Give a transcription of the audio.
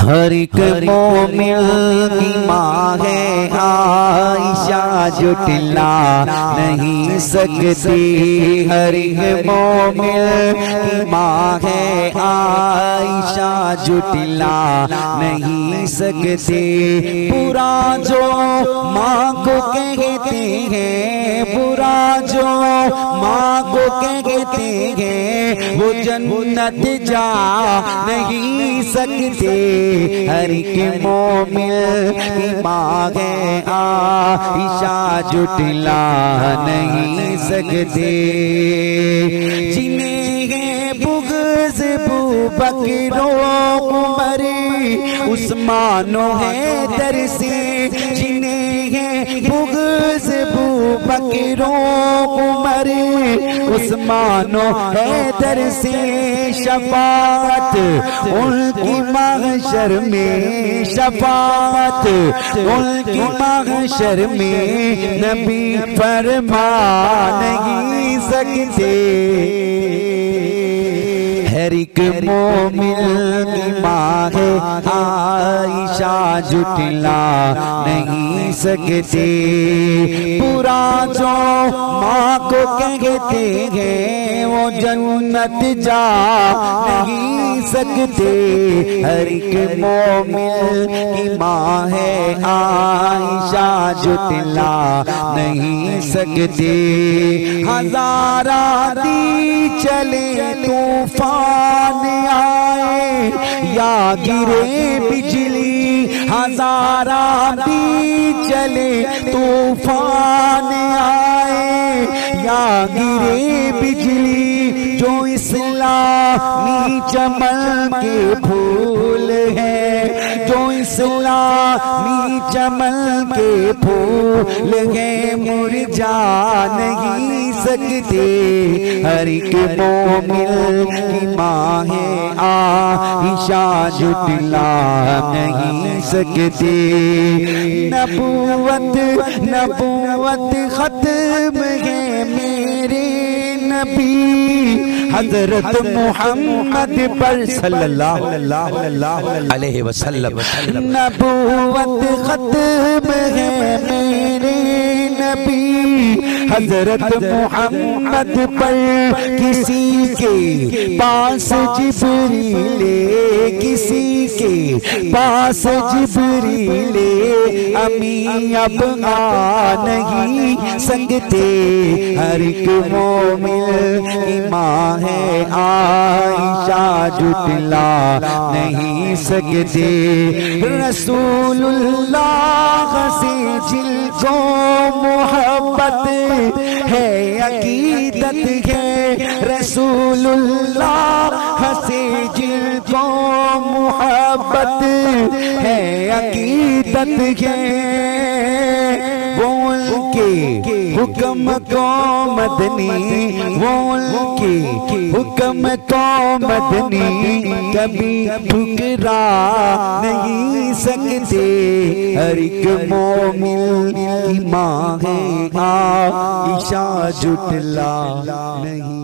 हर एक मोमिन की माँ है आयशा, जुटला नहीं सकती। हर एक मोमिन की माँ है आयशा, जुटला नहीं सकते। बुरा जो माँ को कहते हैं, बुरा जो माँ को कहते हैं, वो जन्नत जा नहीं सकते। हर एक मोमिन की माँ है आयशा, जुटला नहीं सकते। जिन्हें है बुग़्ज़ अबूबकर उमर उस्मानो हैदर से, जिन्हें है बुग़्ज़ अबूबकर उमर उस्मानो हैदर से, शफाअत उनकी महशर में, शफाअत उनकी महशर में नबी फरमा नहीं सकते। हर एक मोमिन की माँ है आयशा, जुटला नहीं सकते। बुरा जो माँ को कहते हैं, वो जन्नत जा नहीं सकते। हर एक मोमिन की माँ है आयशा, जुटला नहीं सकते। हज़ारा दी चले तूफान आए या गिरे बिजली, हज़ारा दी चले तूफान आए या गिरे बिजली, जो इस्लामी चमन के फूल हैं, जो इस्लामी चमन के फूल हैं, मुरझा नहीं सकते। हर एक मोमिन की माँ है आयशा, जुटला नहीं सकते। नबूवत नबूवत खत्म है मेरे नबी, हजरत मोहम्मद पर सल्लल्लाहु अलैहि वसल्लम। नबूवत खत्म है मेरे नबी, हजरत मोहम्मद पर किसी के पास जिब्रीले, किसी के पास जिब्रीले अमी अब आ नहीं सकते। हर एक मोमिन की माँ है आयशा, जुटला नहीं सकते। रसूलुल्लाह से जिनको मोहब्बत है, अकीदत है, रसूलुल्लाह से जिनको मोहब्बत है, अकीदत है, वो उनके हुक्म को मदनी, वो उनके हुक्म को मदनी कभी ठुकरा नहीं सकते। हर एक मोमिन की माँ है आयशा, जुटला नहीं